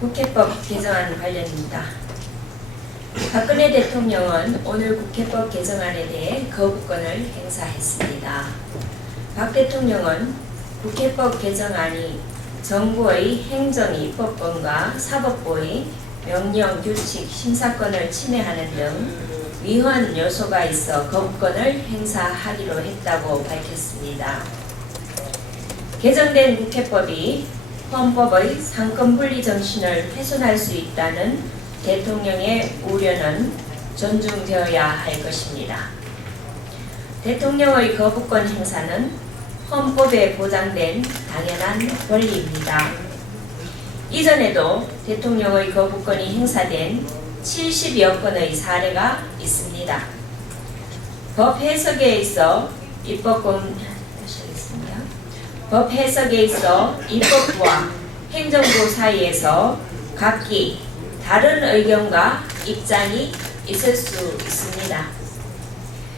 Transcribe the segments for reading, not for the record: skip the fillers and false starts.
국회법 개정안 관련입니다. 박근혜 대통령은 오늘 국회법 개정안에 대해 거부권을 행사했습니다. 박 대통령은 국회법 개정안이 정부의 행정 입법권과 사법부의 명령, 규칙, 심사권을 침해하는 등 위헌 요소가 있어 거부권을 행사하기로 했다고 밝혔습니다. 개정된 국회법이 헌법의 상권분리 정신을 훼손할 수 있다는 대통령의 우려는 존중되어야 할 것입니다. 대통령의 거부권 행사는 헌법에 보장된 당연한 권리입니다. 이전에도 대통령의 거부권이 행사된 70여 건의 사례가 있습니다. 법 해석에 있어 입법부와 행정부 사이에서 각기 다른 의견과 입장이 있을 수 있습니다.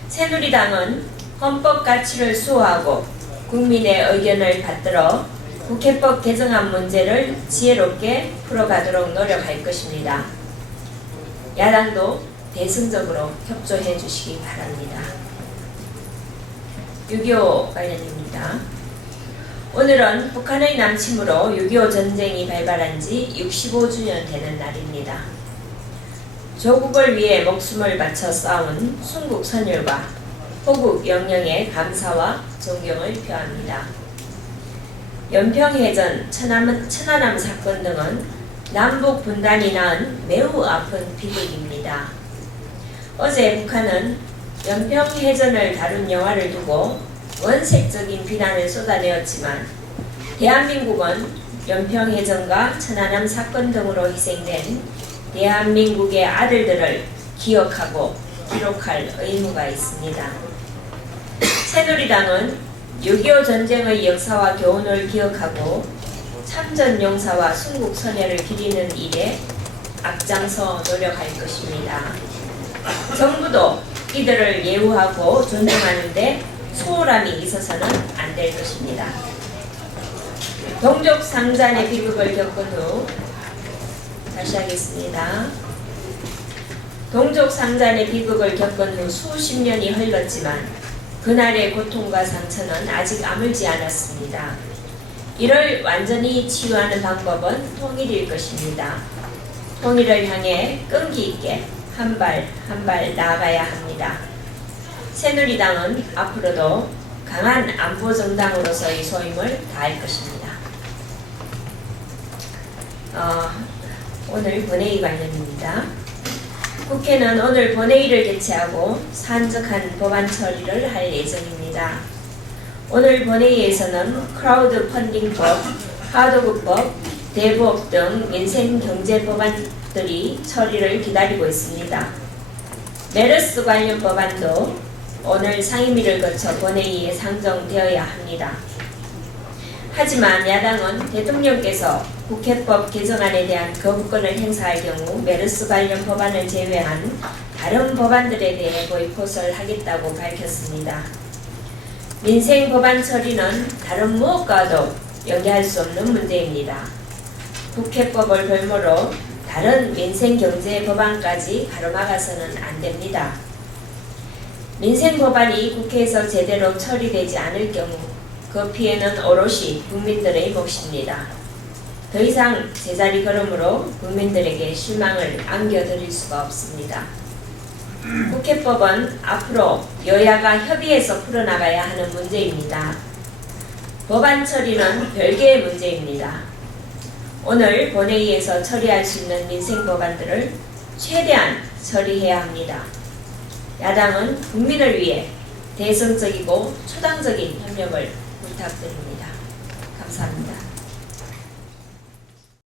새누리당은 헌법 가치를 수호하고 국민의 의견을 받들어 국회법 개정안 문제를 지혜롭게 풀어가도록 노력할 것입니다. 야당도 대승적으로 협조해 주시기 바랍니다. 6.25 관련입니다. 오늘은 북한의 남침으로 6.25 전쟁이 발발한 지 65주년 되는 날입니다. 조국을 위해 목숨을 바쳐 싸운 순국 선열과 호국 영령에 감사와 존경을 표합니다. 연평해전, 천안함 사건 등은 남북 분단이 낳은 매우 아픈 비극입니다. 어제 북한은 연평해전을 다룬 영화를 두고 원색적인 비난을 쏟아내었지만 대한민국은 연평해전과 천안함 사건 등으로 희생된 대한민국의 아들들을 기억하고 기록할 의무가 있습니다. 새누리당은 6.25 전쟁의 역사와 교훈을 기억하고 참전용사와 순국선열을 기리는 일에 앞장서 노력할 것입니다. 정부도 이들을 예우하고 존중하는데 소홀함이 있어서는 안 될 것입니다. 동족 상잔의 비극을 겪은 후 다시 하겠습니다. 동족 상잔의 비극을 겪은 후 수십 년이 흘렀지만 그날의 고통과 상처는 아직 아물지 않았습니다. 이를 완전히 치유하는 방법은 통일일 것입니다. 통일을 향해 끈기 있게 한 발 한 발 나아가야 합니다. 새누리당은 앞으로도 강한 안보정당으로서의 소임을 다할 것입니다. 오늘 본회의 관련입니다. 국회는 오늘 본회의를 개최하고 산적한 법안 처리를 할 예정입니다. 오늘 본회의에서는 크라우드 펀딩법, 하도급법, 대부업 등 민생경제 법안들이 처리를 기다리고 있습니다. 메르스 관련 법안도 오늘 상임위를 거쳐 본회의에 상정되어야 합니다. 하지만 야당은 대통령께서 국회법 개정안에 대한 거부권을 행사할 경우 메르스 관련 법안을 제외한 다른 법안들에 대해 보이콧을 하겠다고 밝혔습니다. 민생 법안 처리는 다른 무엇과도 연계할 수 없는 문제입니다. 국회법을 별모로 다른 민생 경제 법안까지 가로막아서는 안 됩니다. 민생 법안이 국회에서 제대로 처리되지 않을 경우 그 피해는 오롯이 국민들의 몫입니다. 더 이상 제자리 걸음으로 국민들에게 실망을 안겨드릴 수가 없습니다. 국회법은 앞으로 여야가 협의해서 풀어나가야 하는 문제입니다. 법안 처리는 별개의 문제입니다. 오늘 본회의에서 처리할 수 있는 민생 법안들을 최대한 처리해야 합니다. 야당은 국민을 위해 대승적이고 초당적인 협력을 부탁드립니다. 감사합니다.